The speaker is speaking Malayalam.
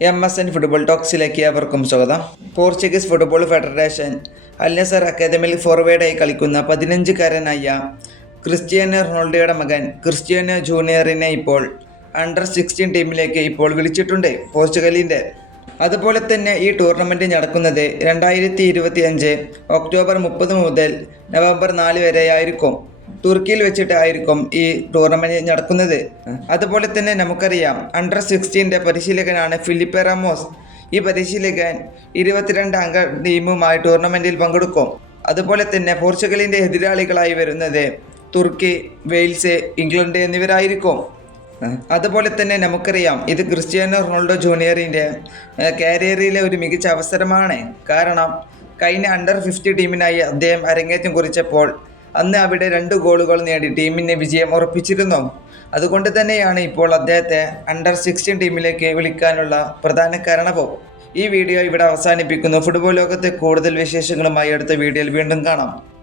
എം എസ് എൻ ഫുട്ബോൾ ടോക്സിലേക്ക് അവർക്കും സ്വാഗതം. പോർച്ചുഗീസ് ഫുട്ബോൾ ഫെഡറേഷൻ അൽനസർ അക്കാദമിയിൽ ഫോർവേഡായി കളിക്കുന്ന പതിനഞ്ചുകാരനായ ക്രിസ്ത്യാനോ റൊണാൾഡോയുടെ മകൻ ക്രിസ്ത്യാനോ ജൂനിയറിനെ ഇപ്പോൾ അണ്ടർ സിക്സ്റ്റീൻ ടീമിലേക്ക് ഇപ്പോൾ വിളിച്ചിട്ടുണ്ട് പോർച്ചുഗലിന്റെ. അതുപോലെ തന്നെ ഈ ടൂർണമെന്റ് നടക്കുന്നത് രണ്ടായിരത്തി ഇരുപത്തി അഞ്ച് ഒക്ടോബർ മുപ്പത് മുതൽ നവംബർ നാല് വരെ ആയിരിക്കും വെച്ചിട്ട് ആയിരിക്കും ഈ ടൂർണമെന്റ് നടക്കുന്നത്. അതുപോലെ തന്നെ നമുക്കറിയാം അണ്ടർ സിക്സ്റ്റീന്റെ പരിശീലകനാണ് ഫിലിപ്പെ റാമോസ്. ഈ പരിശീലകൻ ഇരുപത്തിരണ്ട് അംഗ ടീമുമായി ടൂർണമെന്റിൽ പങ്കെടുക്കും. അതുപോലെ തന്നെ പോർച്ചുഗലിന്റെ എതിരാളികളായി വരുന്നത് തുർക്കി വെയിൽസ് ഇംഗ്ലണ്ട് എന്നിവരായിരിക്കും. അതുപോലെ തന്നെ നമുക്കറിയാം ഇത് ക്രിസ്ത്യാനോ റൊണാൾഡോ ജൂനിയറിന്റെ കാരിയറിലെ ഒരു മികച്ച അവസരമാണ്. കാരണം കഴിഞ്ഞ അണ്ടർ ഫിഫ്റ്റി ടീമിനായി അദ്ദേഹം അരങ്ങേറ്റം കുറിച്ചപ്പോൾ അന്ന് അവിടെ രണ്ട് ഗോളുകൾ നേടി ടീമിന് വിജയം ഉറപ്പിച്ചിരുന്നു. അതുകൊണ്ട് തന്നെയാണ് ഇപ്പോൾ അദ്ദേഹത്തെ അണ്ടർ സിക്സ്റ്റീൻ ടീമിലേക്ക് വിളിക്കാനുള്ള പ്രധാന കാരണവും. ഈ വീഡിയോ ഇവിടെ അവസാനിപ്പിക്കുന്നു. ഫുട്ബോൾ ലോകത്തെ കൂടുതൽ വിശേഷങ്ങളുമായി അടുത്ത വീഡിയോയിൽ വീണ്ടും കാണാം.